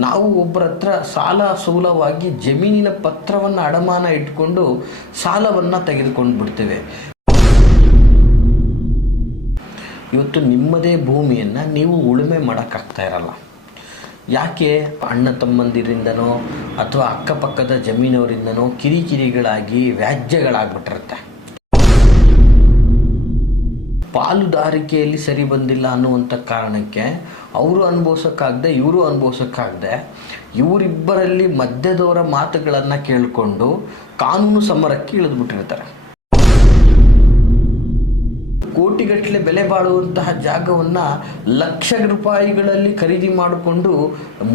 ನಾವು ಒಬ್ಬರ ಹತ್ರ ಸಾಲ ಸೂಲವಾಗಿ ಜಮೀನಿನ ಪತ್ರವನ್ನು ಅಡಮಾನ ಇಟ್ಕೊಂಡು ಸಾಲವನ್ನು ತೆಗೆದುಕೊಂಡು ಬಿಡ್ತೇವೆ. ಇವತ್ತು ನಿಮ್ಮದೇ ಭೂಮಿಯನ್ನು ನೀವು ಉಳುಮೆ ಮಾಡೋಕ್ಕಾಗ್ತಾ ಇರಲ್ಲ. ಯಾಕೆ? ಅಣ್ಣ ತಮ್ಮಂದಿರಿಂದನೋ ಅಥವಾ ಅಕ್ಕಪಕ್ಕದ ಜಮೀನವರಿಂದನೋ ಕಿರಿಕಿರಿಗಳಾಗಿ ವ್ಯಾಜ್ಯಗಳಾಗ್ಬಿಟ್ಟಿರುತ್ತೆ. ಪಾಲುದಾರಿಕೆಯಲ್ಲಿ ಸರಿ ಬಂದಿಲ್ಲ ಅನ್ನುವಂಥ ಕಾರಣಕ್ಕೆ ಅವರು ಅನುಭವಿಸೋಕ್ಕಾಗದೆ ಇವರು ಅನುಭವಿಸೋಕ್ಕಾಗದೆ ಇವರಿಬ್ಬರಲ್ಲಿ ಮಧ್ಯದವರ ಮಾತುಗಳನ್ನು ಕೇಳಿಕೊಂಡು ಕಾನೂನು ಸಮರಕ್ಕೆ ಇಳಿದ್ಬಿಟ್ಟಿರ್ತಾರೆ. ಕೋಟಿಗಟ್ಟಲೆ ಬೆಲೆ ಬಾಳುವಂತಹ ಜಾಗವನ್ನು ಲಕ್ಷ ರೂಪಾಯಿಗಳಲ್ಲಿ ಖರೀದಿ ಮಾಡಿಕೊಂಡು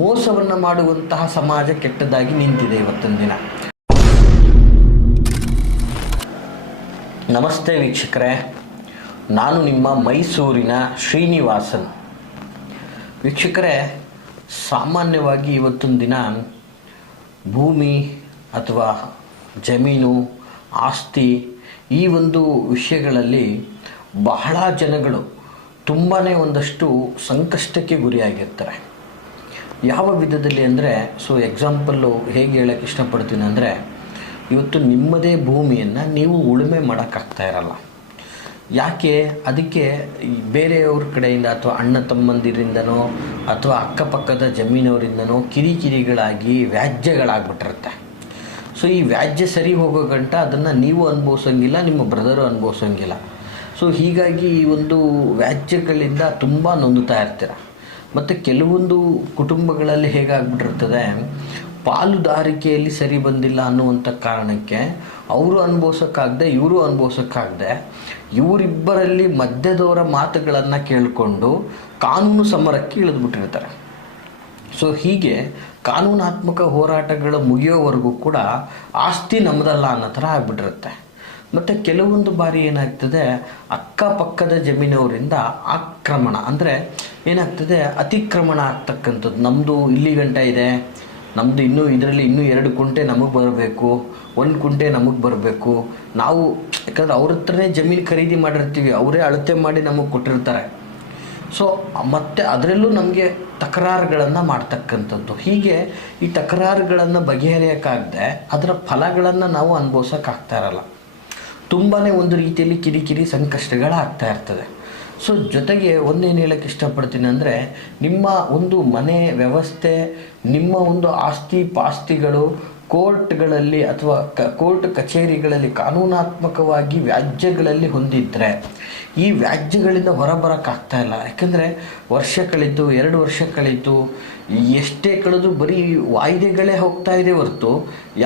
ಮೋಸವನ್ನು ಮಾಡುವಂತಹ ಸಮಾಜ ಕೆಟ್ಟದಾಗಿ ನಿಂತಿದೆ ಇವತ್ತಿನ ದಿನ. ನಮಸ್ತೆ ವೀಕ್ಷಕರೇ, ನಾನು ನಿಮ್ಮ ಮೈಸೂರಿನ ಶ್ರೀನಿವಾಸನ್. ವೀಕ್ಷಕರೇ, ಸಾಮಾನ್ಯವಾಗಿ ಇವತ್ತಿನ ದಿನ ಭೂಮಿ ಅಥವಾ ಜಮೀನು, ಆಸ್ತಿ ಈ ಒಂದು ವಿಷಯಗಳಲ್ಲಿ ಬಹಳ ಜನಗಳು ತುಂಬಾ ಒಂದಷ್ಟು ಸಂಕಷ್ಟಕ್ಕೆ ಗುರಿಯಾಗಿರ್ತಾರೆ. ಯಾವ ವಿಧದಲ್ಲಿ ಅಂದರೆ, ಎಕ್ಸಾಂಪಲ್ಲು ಹೇಗೆ ಹೇಳೋಕ್ಕೆ ಇಷ್ಟಪಡ್ತೀನಿ ಅಂದರೆ, ಇವತ್ತು ನಿಮ್ಮದೇ ಭೂಮಿಯನ್ನು ನೀವು ಉಳುಮೆ ಮಾಡೋಕ್ಕಾಗ್ತಾ ಇರಲ್ಲ. ಯಾಕೆ? ಅದಕ್ಕೆ ಬೇರೆಯವ್ರ ಕಡೆಯಿಂದ ಅಥವಾ ಅಣ್ಣ ತಮ್ಮಂದಿರಿಂದನೋ ಅಥವಾ ಅಕ್ಕಪಕ್ಕದ ಜಮೀನವರಿಂದನೋ ಕಿರಿಕಿರಿಗಳಾಗಿ ವ್ಯಾಜ್ಯಗಳಾಗ್ಬಿಟ್ಟಿರುತ್ತೆ. ಈ ವ್ಯಾಜ್ಯ ಸರಿ ಹೋಗೋ ಗಂಟ ಅದನ್ನು ನೀವು ಅನುಭವಿಸೋಂಗಿಲ್ಲ, ನಿಮ್ಮ ಬ್ರದರು ಅನುಭವಿಸೋಂಗಿಲ್ಲ. ಹೀಗಾಗಿ ಈ ಒಂದು ವ್ಯಾಜ್ಯಗಳಿಂದ ತುಂಬ ನೊಂದುತ್ತಾ ಇರ್ತೀರ. ಮತ್ತು ಕೆಲವೊಂದು ಕುಟುಂಬಗಳಲ್ಲಿ ಹೇಗಾಗ್ಬಿಟ್ಟಿರ್ತದೆ, ಪಾಲುದಾರಿಕೆಯಲ್ಲಿ ಸರಿ ಬಂದಿಲ್ಲ ಅನ್ನುವಂಥ ಕಾರಣಕ್ಕೆ ಅವರು ಅನುಭವಿಸೋಕ್ಕಾಗದೆ ಇವರು ಅನುಭವಿಸೋಕ್ಕಾಗದೆ ಇವರಿಬ್ಬರಲ್ಲಿ ಮಧ್ಯದವರ ಮಾತುಗಳನ್ನು ಕೇಳಿಕೊಂಡು ಕಾನೂನು ಸಮರಕ್ಕೆ ಇಳಿದ್ಬಿಟ್ಟಿರ್ತಾರೆ. ಹೀಗೆ ಕಾನೂನಾತ್ಮಕ ಹೋರಾಟಗಳ ಮುಗಿಯೋವರೆಗೂ ಕೂಡ ಆಸ್ತಿ ನಮ್ಮದಲ್ಲ ಅನ್ನೋ ಥರ ಆಗ್ಬಿಟ್ಟಿರುತ್ತೆ. ಮತ್ತು ಕೆಲವೊಂದು ಬಾರಿ ಏನಾಗ್ತದೆ, ಅಕ್ಕಪಕ್ಕದ ಜಮೀನವರಿಂದ ಆಕ್ರಮಣ ಅಂದರೆ ಏನಾಗ್ತದೆ, ಅತಿಕ್ರಮಣ ಆಗ್ತಕ್ಕಂಥದ್ದು. ನಮ್ಮದು ಇಲ್ಲಿ ಗಂಟ ಇದೆ, ನಮ್ಮದು ಇದರಲ್ಲಿ ಇನ್ನೂ 2 ಕುಂಟೆ ನಮಗೆ ಬರಬೇಕು, 1 ಕುಂಟೆ ನಮಗೆ ಬರಬೇಕು. ನಾವು ಯಾಕಂದರೆ ಅವ್ರ ಹತ್ರನೇ ಜಮೀನು ಖರೀದಿ ಮಾಡಿರ್ತೀವಿ, ಅವರೇ ಅಳತೆ ಮಾಡಿ ನಮಗೆ ಕೊಟ್ಟಿರ್ತಾರೆ. ಮತ್ತು ಅದರಲ್ಲೂ ನಮಗೆ ತಕರಾರುಗಳನ್ನು ಮಾಡ್ತಕ್ಕಂಥದ್ದು. ಹೀಗೆ ಈ ತಕರಾರುಗಳನ್ನು ಬಗೆಹರಿಯೋಕ್ಕಾಗದೆ ಅದರ ಫಲಗಳನ್ನು ನಾವು ಅನುಭವಿಸೋಕ್ಕಾಗ್ತಾ ಇರಲ್ಲ. ತುಂಬಾ ಒಂದು ರೀತಿಯಲ್ಲಿ ಕಿರಿಕಿರಿ ಸಂಕಷ್ಟಗಳಾಗ್ತಾ ಇರ್ತದೆ. ಜೊತೆಗೆ ಒಂದೇನು ಹೇಳೋಕ್ಕೆ ಇಷ್ಟಪಡ್ತೀನಿ ಅಂದರೆ, ನಿಮ್ಮ ಒಂದು ಮನೆ ವ್ಯವಸ್ಥೆ, ನಿಮ್ಮ ಒಂದು ಆಸ್ತಿ ಪಾಸ್ತಿಗಳು ಕೋರ್ಟ್ಗಳಲ್ಲಿ ಅಥವಾ ಕೋರ್ಟ್ ಕಚೇರಿಗಳಲ್ಲಿ ಕಾನೂನಾತ್ಮಕವಾಗಿ ವ್ಯಾಜ್ಯಗಳಲ್ಲಿ ಹೊಂದಿದ್ದರೆ ಈ ವ್ಯಾಜ್ಯಗಳಿಂದ ಹೊರಬರೋಕ್ಕಾಗ್ತಾ ಇಲ್ಲ. ಯಾಕಂದರೆ ವರ್ಷ ಕಳೀತು, 2 ವರ್ಷ ಕಳೀತು, ಎಷ್ಟೇ ಕಳೆದು ಬರೀ ವಾಯಿದೆಗಳೇ ಹೋಗ್ತಾ ಇದೆ ಹೊರತು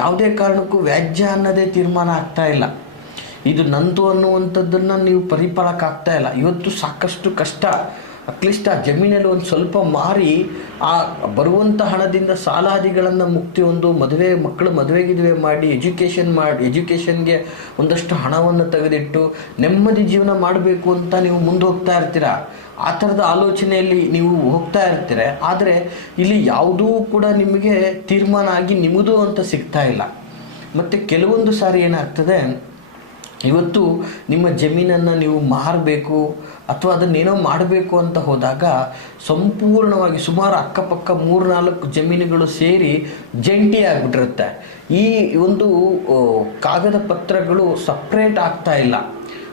ಯಾವುದೇ ಕಾರಣಕ್ಕೂ ವ್ಯಾಜ್ಯ ಅನ್ನೋದೇ ತೀರ್ಮಾನ ಆಗ್ತಾ ಇಲ್ಲ. ಇದು ನಂದು ಅನ್ನುವಂಥದ್ದನ್ನು ನೀವು ಪರಿಪಾಲಕ್ಕಾಗ್ತಾ ಇಲ್ಲ. ಇವತ್ತು ಸಾಕಷ್ಟು ಕಷ್ಟ. ಅಟ್ಲೀಸ್ಟ್ ಆ ಜಮೀನಲ್ಲಿ ಒಂದು ಸ್ವಲ್ಪ ಮಾರಿ ಆ ಬರುವಂಥ ಹಣದಿಂದ ಸಾಲಾದಿಗಳನ್ನು ಮುಕ್ತಿ ಒಂದು ಮಕ್ಕಳು ಮದುವೆ ಮಾಡಿ ಎಜುಕೇಷನ್ಗೆ ಒಂದಷ್ಟು ಹಣವನ್ನು ತೆಗೆದಿಟ್ಟು ನೆಮ್ಮದಿ ಜೀವನ ಮಾಡಬೇಕು ಅಂತ ನೀವು ಮುಂದೆ ಹೋಗ್ತಾ ಇರ್ತೀರ. ಆ ಥರದ ಆಲೋಚನೆಯಲ್ಲಿ ನೀವು ಹೋಗ್ತಾ ಇರ್ತೀರ. ಆದರೆ ಇಲ್ಲಿ ಯಾವುದೂ ಕೂಡ ನಿಮಗೆ ತೀರ್ಮಾನ ಆಗಿ ನಿಮ್ಮದು ಅಂತ ಸಿಗ್ತಾ ಇಲ್ಲ. ಮತ್ತು ಕೆಲವೊಂದು ಸಾರಿ ಏನಾಗ್ತದೆ, ಇವತ್ತು ನಿಮ್ಮ ಜಮೀನನ್ನು ನೀವು ಮಾರಬೇಕು ಅಥವಾ ಅದನ್ನೇನೋ ಮಾಡಬೇಕು ಅಂತ ಹೋದಾಗ ಸಂಪೂರ್ಣವಾಗಿ ಸುಮಾರು ಅಕ್ಕಪಕ್ಕ 3-4 ಜಮೀನುಗಳು ಸೇರಿ ಜಂಟಿ ಆಗಿಬಿಟ್ಟಿರುತ್ತೆ. ಈ ಒಂದು ಕಾಗದ ಪತ್ರಗಳು ಸಪ್ರೇಟ್ ಆಗ್ತಾ ಇಲ್ಲ.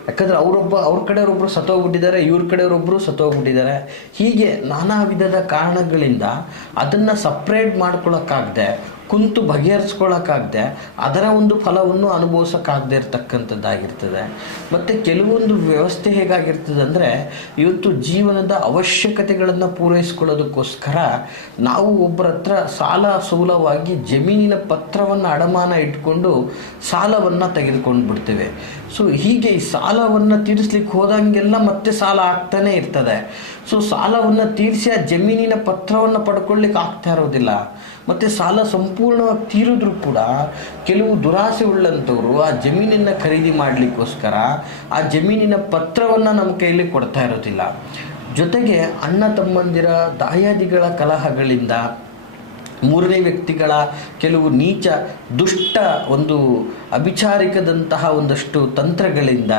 ಯಾಕಂದರೆ ಅವ್ರ ಕಡೆಯವರೊಬ್ಬರು ಸತ್ತೋಗ್ಬಿಟ್ಟಿದ್ದಾರೆ, ಇವ್ರ ಕಡೆಯವರೊಬ್ಬರು ಸತ್ತೋಗ್ಬಿಟ್ಟಿದ್ದಾರೆ. ಹೀಗೆ ನಾನಾ ವಿಧದ ಕಾರಣಗಳಿಂದ ಅದನ್ನು ಸಪ್ರೇಟ್ ಮಾಡ್ಕೊಳ್ಳೋಕ್ಕಾಗದೆ, ಕುಂತು ಬಗೆಹರಿಸ್ಕೊಳ್ಳೋಕ್ಕಾಗದೆ ಅದರ ಒಂದು ಫಲವನ್ನು ಅನುಭವಿಸೋಕ್ಕಾಗದೇ ಇರತಕ್ಕಂಥದ್ದಾಗಿರ್ತದೆ. ಮತ್ತು ಕೆಲವೊಂದು ವ್ಯವಸ್ಥೆ ಹೇಗಾಗಿರ್ತದೆ ಅಂದರೆ, ಇವತ್ತು ಜೀವನದ ಅವಶ್ಯಕತೆಗಳನ್ನು ಪೂರೈಸ್ಕೊಳ್ಳೋದಕ್ಕೋಸ್ಕರ ನಾವು ಒಬ್ಬರ ಹತ್ರ ಸಾಲ ಸೂಲವಾಗಿ ಜಮೀನಿನ ಪತ್ರವನ್ನು ಅಡಮಾನ ಇಟ್ಕೊಂಡು ಸಾಲವನ್ನು ತೆಗೆದುಕೊಂಡು ಬಿಡ್ತೇವೆ. ಹೀಗೆ ಈ ಸಾಲವನ್ನು ತೀರಿಸ್ಲಿಕ್ಕೆ ಹೋದಂಗೆಲ್ಲ ಮತ್ತೆ ಸಾಲ ಆಗ್ತಾನೆ ಇರ್ತದೆ. ಸಾಲವನ್ನು ತೀರಿಸಿ ಆ ಜಮೀನಿನ ಪತ್ರವನ್ನು ಪಡ್ಕೊಳ್ಳಿಕ್ಕೆ ಆಗ್ತಾ ಇರೋದಿಲ್ಲ. ಮತ್ತು ಸಾಲ ಸಂಪೂರ್ಣವಾಗಿ ತೀರಿದ್ರೂ ಕೂಡ ಕೆಲವು ದುರಾಸೆ ಉಳ್ಳಂಥವ್ರು ಆ ಜಮೀನನ್ನು ಖರೀದಿ ಮಾಡಲಿಕ್ಕೋಸ್ಕರ ಆ ಜಮೀನಿನ ಪತ್ರವನ್ನು ನಮ್ಮ ಕೈಯಲ್ಲಿ ಕೊಡ್ತಾ ಇರೋದಿಲ್ಲ. ಜೊತೆಗೆ ಅಣ್ಣ ತಮ್ಮಂದಿರ ದಾಯಾದಿಗಳ ಕಲಹಗಳಿಂದ, ಮೂರನೇ ವ್ಯಕ್ತಿಗಳ ಕೆಲವು ನೀಚ ದುಷ್ಟ ಒಂದು ಅಭಿಚಾರಿಕದಂತಹ ಒಂದಷ್ಟು ತಂತ್ರಗಳಿಂದ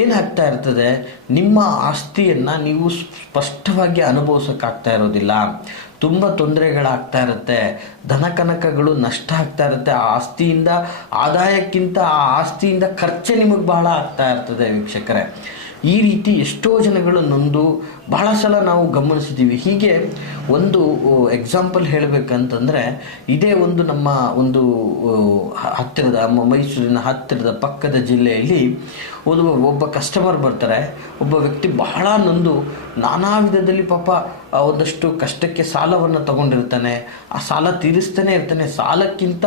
ಏನಾಗ್ತಾ ಇರ್ತದೆ, ನಿಮ್ಮ ಆಸ್ತಿಯನ್ನು ನೀವು ಸ್ಪಷ್ಟವಾಗಿ ಅನುಭವಿಸೋಕ್ಕಾಗ್ತಾ ಇರೋದಿಲ್ಲ. ತುಂಬ ತೊಂದರೆಗಳಾಗ್ತಾ ಇರುತ್ತೆ, ಧನಕನಕಗಳು ನಷ್ಟ ಆಗ್ತಾ ಇರುತ್ತೆ, ಆ ಆಸ್ತಿಯಿಂದ ಆದಾಯಕ್ಕಿಂತ ಆ ಆಸ್ತಿಯಿಂದ ಖರ್ಚೆ ನಿಮಗೆ ಬಹಳ ಆಗ್ತಾ ಇರ್ತದೆ ವೀಕ್ಷಕರೇ. ಈ ರೀತಿ ಎಷ್ಟೋ ಜನಗಳು ನೊಂದು ಬಹಳ ಸಲ ನಾವು ಗಮನಿಸಿದ್ದೀವಿ. ಹೀಗೆ ಒಂದು ಎಕ್ಸಾಂಪಲ್ ಹೇಳಬೇಕಂತಂದರೆ, ಇದೇ ಒಂದು ನಮ್ಮ ಒಂದು ಹತ್ತಿರದ ಮೈಸೂರಿನ ಹತ್ತಿರದ ಪಕ್ಕದ ಜಿಲ್ಲೆಯಲ್ಲಿ ಒಬ್ಬ ಕಸ್ಟಮರ್ ಬರ್ತಾರೆ. ಒಬ್ಬ ವ್ಯಕ್ತಿ ಬಹಳ ನೊಂದು ನಾನಾ ವಿಧದಲ್ಲಿ ಪಾಪ ಒಂದಷ್ಟು ಕಷ್ಟಕ್ಕೆ ಸಾಲವನ್ನು ತಗೊಂಡಿರ್ತಾನೆ. ಆ ಸಾಲ ತೀರಿಸ್ತಾನೆ ಇರ್ತಾನೆ. ಸಾಲಕ್ಕಿಂತ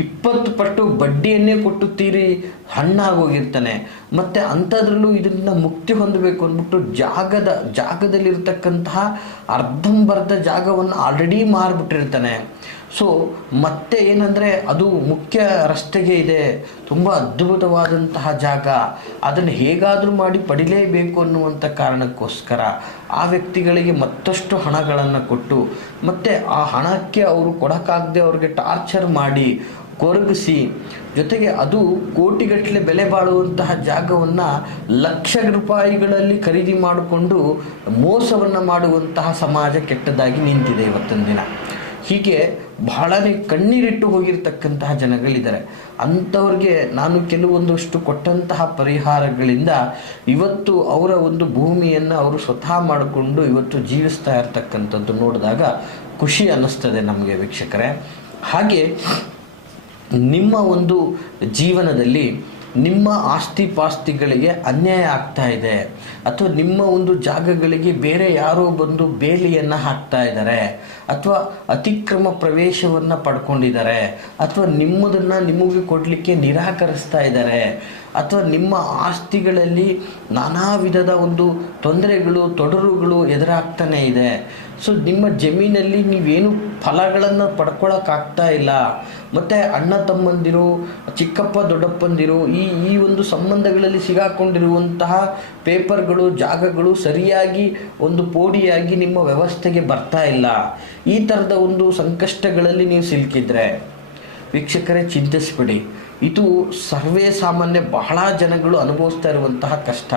20 ಪಟ್ಟು ಬಡ್ಡಿಯನ್ನೇ ಕೊಟ್ಟು ತೀರಿ ಹಣ್ಣಾಗೋಗಿರ್ತಾನೆ. ಮತ್ತು ಅಂಥದ್ರಲ್ಲೂ ಇದರಿಂದ ಮುಕ್ತಿ ಹೊಂದಬೇಕು ಅಂದ್ಬಿಟ್ಟು ಜಾಗದಲ್ಲಿರ್ತಕ್ಕಂತಹ ಅರ್ಧಂಬರ್ಧ ಜಾಗವನ್ನು ಆಲ್ರೆಡಿ ಮಾರಿಬಿಟ್ಟಿರ್ತಾನೆ. ಸೊ ಮತ್ತೆ ಏನಂದರೆ, ಅದು ಮುಖ್ಯ ರಸ್ತೆಗೆ ಇದೆ, ತುಂಬ ಅದ್ಭುತವಾದಂತಹ ಜಾಗ, ಅದನ್ನು ಹೇಗಾದರೂ ಮಾಡಿ ಪಡಿಲೇಬೇಕು ಅನ್ನುವಂಥ ಕಾರಣಕ್ಕೋಸ್ಕರ ಆ ವ್ಯಕ್ತಿಗಳಿಗೆ ಮತ್ತಷ್ಟು ಹಣಗಳನ್ನು ಕೊಟ್ಟು, ಮತ್ತು ಆ ಹಣಕ್ಕೆ ಅವರು ಕೊಡೋಕ್ಕಾಗದೆ ಅವ್ರಿಗೆ ಟಾರ್ಚರ್ ಮಾಡಿ ಕೊರಗಿಸಿ, ಜೊತೆಗೆ ಅದು ಕೋಟಿಗಟ್ಟಲೆ ಬೆಲೆ ಬಾಳುವಂತಹ ಜಾಗವನ್ನು ಲಕ್ಷ ರೂಪಾಯಿಗಳಲ್ಲಿ ಖರೀದಿ ಮಾಡಿಕೊಂಡು ಮೋಸವನ್ನು ಮಾಡುವಂತಹ ಸಮಾಜ ಕೆಟ್ಟದಾಗಿ ನಿಂತಿದೆ ಇವತ್ತಿನ ದಿನ. ಹೀಗೆ ಬಹಳನೇ ಕಣ್ಣೀರಿಟ್ಟು ಹೋಗಿರ್ತಕ್ಕಂತಹ ಜನಗಳಿದ್ದಾರೆ. ಅಂಥವ್ರಿಗೆ ನಾನು ಕೆಲವೊಂದಷ್ಟು ಕೊಟ್ಟಂತಹ ಪರಿಹಾರಗಳಿಂದ ಇವತ್ತು ಅವರ ಒಂದು ಭೂಮಿಯನ್ನು ಅವರು ಸ್ವತಃ ಮಾಡಿಕೊಂಡು ಇವತ್ತು ಜೀವಿಸ್ತಾ ಇರ್ತಕ್ಕಂಥದ್ದು ನೋಡಿದಾಗ ಖುಷಿ ಅನ್ನಿಸ್ತದೆ ನಮಗೆ ವೀಕ್ಷಕರೇ. ಹಾಗೆ ನಿಮ್ಮ ಒಂದು ಜೀವನದಲ್ಲಿ ನಿಮ್ಮ ಆಸ್ತಿ ಪಾಸ್ತಿಗಳಿಗೆ ಅನ್ಯಾಯ ಆಗ್ತಾ ಇದೆ, ಅಥವಾ ನಿಮ್ಮ ಒಂದು ಜಾಗಗಳಿಗೆ ಬೇರೆ ಯಾರೋ ಬಂದು ಬೇಲಿಯನ್ನು ಹಾಕ್ತಾ ಇದ್ದಾರೆ, ಅಥವಾ ಅತಿಕ್ರಮ ಪ್ರವೇಶವನ್ನು ಪಡ್ಕೊಂಡಿದ್ದಾರೆ, ಅಥವಾ ನಿಮಗೆ ಕೊಡಲಿಕ್ಕೆ ನಿರಾಕರಿಸ್ತಾ ಇದ್ದಾರೆ, ಅಥವಾ ನಿಮ್ಮ ಆಸ್ತಿಗಳಲ್ಲಿ ನಾನಾ ವಿಧದ ಒಂದು ತೊಂದರೆಗಳು ತೊಡರುಗಳು ಎದುರಾಗ್ತಾನೆ ಇದೆ. ಸೊ ನಿಮ್ಮ ಜಮೀನಲ್ಲಿ ನೀವೇನು ಫಲಗಳನ್ನು ಪಡ್ಕೊಳ್ಳೋಕ್ಕಾಗ್ತಾ ಇಲ್ಲ, ಮತ್ತು ಅಣ್ಣ ತಮ್ಮಂದಿರು, ಚಿಕ್ಕಪ್ಪ ದೊಡ್ಡಪ್ಪಂದಿರು ಈ ಒಂದು ಸಂಬಂಧಗಳಲ್ಲಿ ಸಿಗಾಕೊಂಡಿರುವಂತಹ ಪೇಪರ್ಗಳು, ಜಾಗಗಳು ಸರಿಯಾಗಿ ಒಂದು ಪೋಡಿಯಾಗಿ ನಿಮ್ಮ ವ್ಯವಸ್ಥೆಗೆ ಬರ್ತಾ ಇಲ್ಲ. ಈ ಥರದ ಒಂದು ಸಂಕಷ್ಟಗಳಲ್ಲಿ ನೀವು ಸಿಲುಕಿದ್ರೆ ವೀಕ್ಷಕರೇ ಚಿಂತಿಸ್ಬಿಡಿ. ಇದು ಸರ್ವೇ ಸಾಮಾನ್ಯ, ಬಹಳ ಜನಗಳು ಅನುಭವಿಸ್ತಾ ಇರುವಂತಹ ಕಷ್ಟ.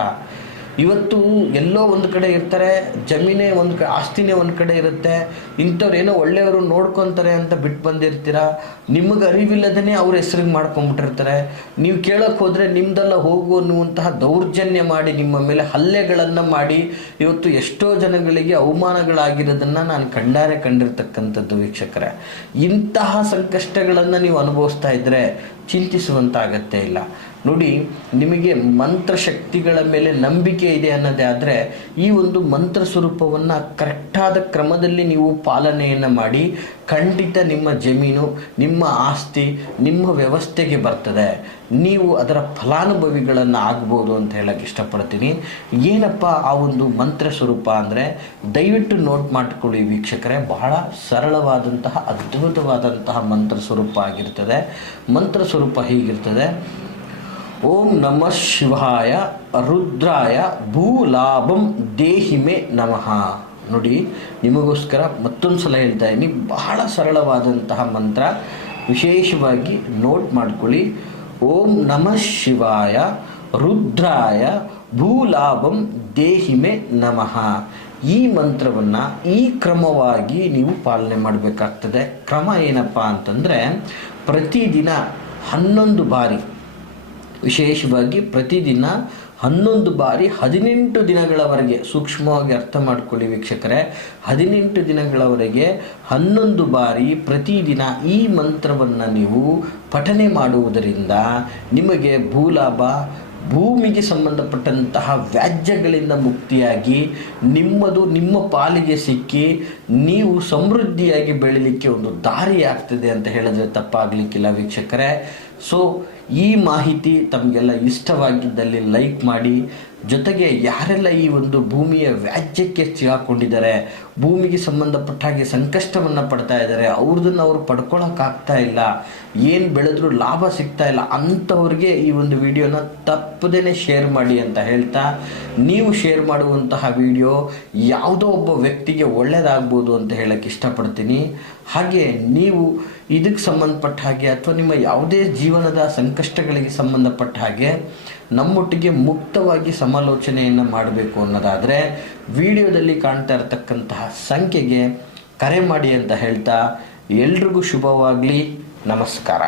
ಇವತ್ತು ಎಲ್ಲೋ ಒಂದು ಕಡೆ ಇರ್ತಾರೆ, ಜಮೀನೇ ಆಸ್ತಿನೇ ಒಂದು ಕಡೆ ಇರುತ್ತೆ, ಇಂಥವ್ರು ಏನೋ ಒಳ್ಳೆಯವರು ನೋಡ್ಕೊತಾರೆ ಅಂತ ಬಿಟ್ಟು ಬಂದಿರ್ತೀರ. ನಿಮಗೆ ಅರಿವಿಲ್ಲದೇ ಅವ್ರ ಹೆಸರಿಗೆ ಮಾಡ್ಕೊಂಬಿಟ್ಟಿರ್ತಾರೆ. ನೀವು ಕೇಳೋಕ್ಕೆ ಹೋದರೆ ನಿಮ್ದೆಲ್ಲ ಹೋಗು ಅನ್ನುವಂತಹ ದೌರ್ಜನ್ಯ ಮಾಡಿ ನಿಮ್ಮ ಮೇಲೆ ಹಲ್ಲೆಗಳನ್ನು ಮಾಡಿ ಇವತ್ತು ಎಷ್ಟೋ ಜನಗಳಿಗೆ ಅವಮಾನಗಳಾಗಿರೋದನ್ನು ನಾನು ಕಣ್ಣಾರೆ ಕಂಡಿರ್ತಕ್ಕಂಥದ್ದು ವೀಕ್ಷಕರೇ. ಇಂತಹ ಸಂಕಷ್ಟಗಳನ್ನು ನೀವು ಅನುಭವಿಸ್ತಾ ಇದ್ದರೆ ಚಿಂತಿಸುವಂತಾಗತ್ತೇ ಇಲ್ಲ. ನೋಡಿ, ನಿಮಗೆ ಮಂತ್ರಶಕ್ತಿಗಳ ಮೇಲೆ ನಂಬಿಕೆ ಇದೆ ಅನ್ನೋದೇ ಆದರೆ ಈ ಒಂದು ಮಂತ್ರ ಸ್ವರೂಪವನ್ನು ಕರೆಕ್ಟಾದ ಕ್ರಮದಲ್ಲಿ ನೀವು ಪಾಲನೆಯನ್ನು ಮಾಡಿ ಖಂಡಿತ ನಿಮ್ಮ ಜಮೀನು, ನಿಮ್ಮ ಆಸ್ತಿ, ನಿಮ್ಮ ವ್ಯವಸ್ಥೆಗೆ ಬರ್ತದೆ. ನೀವು ಅದರ ಫಲಾನುಭವಿಗಳನ್ನು ಆಗ್ಬೋದು ಅಂತ ಹೇಳಕ್ಕೆ ಇಷ್ಟಪಡ್ತೀನಿ. ಏನಪ್ಪ ಆ ಒಂದು ಮಂತ್ರ ಸ್ವರೂಪ ಅಂದರೆ, ದಯವಿಟ್ಟು ನೋಟ್ ಮಾಡಿಕೊಳ್ಳಿ ವೀಕ್ಷಕರೇ. ಬಹಳ ಸರಳವಾದಂತಹ ಅದ್ಭುತವಾದಂತಹ ಮಂತ್ರ ಸ್ವರೂಪ ಆಗಿರ್ತದೆ. ಮಂತ್ರ ಸ್ವರೂಪ ಹೀಗಿರ್ತದೆ: ಓಂ ನಮಃ ಶಿವಾಯ ರುದ್ರಾಯ ಭೂಲಾಭಂ ದೇಹಿಮೆ ನಮಃ. ನೋಡಿ, ನಿಮಗೋಸ್ಕರ ಮತ್ತೊಂದು ಸಲ ಹೇಳ್ತಾ ಇದ್ದೀನಿ. ಬಹಳ ಸರಳವಾದಂತಹ ಮಂತ್ರ, ವಿಶೇಷವಾಗಿ ನೋಟ್ ಮಾಡ್ಕೊಳ್ಳಿ. ಓಂ ನಮಃ ಶಿವಾಯ ರುದ್ರಾಯ ಭೂಲಾಭಂ ದೇಹಿಮೆ ನಮಃ. ಈ ಮಂತ್ರವನ್ನು ಈ ಕ್ರಮವಾಗಿ ನೀವು ಪಾಲನೆ ಮಾಡಬೇಕಾಗ್ತದೆ. ಕ್ರಮ ಏನಪ್ಪ ಅಂತಂದರೆ, ಪ್ರತಿದಿನ 11 ಬಾರಿ, ವಿಶೇಷವಾಗಿ ಪ್ರತಿದಿನ 11 ಬಾರಿ 18 ದಿನಗಳವರೆಗೆ, ಸೂಕ್ಷ್ಮವಾಗಿ ಅರ್ಥ ಮಾಡ್ಕೊಳ್ಳಿ ವೀಕ್ಷಕರೇ, 18 ದಿನಗಳವರೆಗೆ 11 ಬಾರಿ ಪ್ರತಿದಿನ ಈ ಮಂತ್ರವನ್ನು ನೀವು ಪಠನೆ ಮಾಡುವುದರಿಂದ ನಿಮಗೆ ಭೂಲಾಭ, ಭೂಮಿಗೆ ಸಂಬಂಧಪಟ್ಟಂತಹ ವ್ಯಾಜ್ಯಗಳಿಂದ ಮುಕ್ತಿಯಾಗಿ ನಿಮ್ಮ ಪಾಲಿಗೆ ಸಿಕ್ಕಿ ನೀವು ಸಮೃದ್ಧಿಯಾಗಿ ಬೆಳೀಲಿಕ್ಕೆ ಒಂದು ದಾರಿ ಆಗ್ತದೆ ಅಂತ ಹೇಳಿದ್ರೆ ತಪ್ಪಾಗಲಿಕ್ಕಿಲ್ಲ ವೀಕ್ಷಕರೇ. ಸೊ ಈ ಮಾಹಿತಿ ತಮಗೆಲ್ಲ ಇಷ್ಟವಾಗಿದ್ದಲ್ಲಿ ಲೈಕ್ ಮಾಡಿ. ಜೊತೆಗೆ ಯಾರೆಲ್ಲ ಈ ಒಂದು ಭೂಮಿಯ ವ್ಯಾಜ್ಯಕ್ಕೆ ಸಿಗಾಕೊಂಡಿದ್ದಾರೆ, ಭೂಮಿಗೆ ಸಂಬಂಧಪಟ್ಟ ಹಾಗೆ ಸಂಕಷ್ಟವನ್ನು ಪಡ್ತಾ ಇದ್ದಾರೆ, ಅವ್ರದನ್ನು ಅವರು ಪಡ್ಕೊಳ್ಳೋಕ್ಕಾಗ್ತಾ ಇಲ್ಲ, ಏನು ಬೆಳೆದ್ರೂ ಲಾಭ ಸಿಗ್ತಾ ಇಲ್ಲ, ಅಂಥವ್ರಿಗೆ ಈ ಒಂದು ವಿಡಿಯೋನ ತಪ್ಪದೇ ಶೇರ್ ಮಾಡಿ ಅಂತ ಹೇಳ್ತಾ, ನೀವು ಶೇರ್ ಮಾಡುವಂತಹ ವಿಡಿಯೋ ಯಾವುದೋ ಒಬ್ಬ ವ್ಯಕ್ತಿಗೆ ಒಳ್ಳೆಯದಾಗ್ಬೋದು ಅಂತ ಹೇಳೋಕ್ಕೆ ಇಷ್ಟಪಡ್ತೀನಿ. ಹಾಗೆ ನೀವು ಇದಕ್ಕೆ ಸಂಬಂಧಪಟ್ಟ ಹಾಗೆ ಅಥವಾ ನಿಮ್ಮ ಯಾವುದೇ ಜೀವನದ ಸಂಕಷ್ಟಗಳಿಗೆ ಸಂಬಂಧಪಟ್ಟ ಹಾಗೆ ನಮ್ಮೊಟ್ಟಿಗೆ ಮುಕ್ತವಾಗಿ ಸಮಾಲೋಚನೆಯನ್ನು ಮಾಡಬೇಕು ಅನ್ನೋದಾದರೆ ವಿಡಿಯೋದಲ್ಲಿ ಕಾಣ್ತಾ ಇರತಕ್ಕಂತಹ ಸಂಖ್ಯೆಗೆ ಕರೆ ಮಾಡಿ ಅಂತ ಹೇಳ್ತಾ ಎಲ್ರಿಗೂ ಶುಭವಾಗಲಿ. ನಮಸ್ಕಾರ.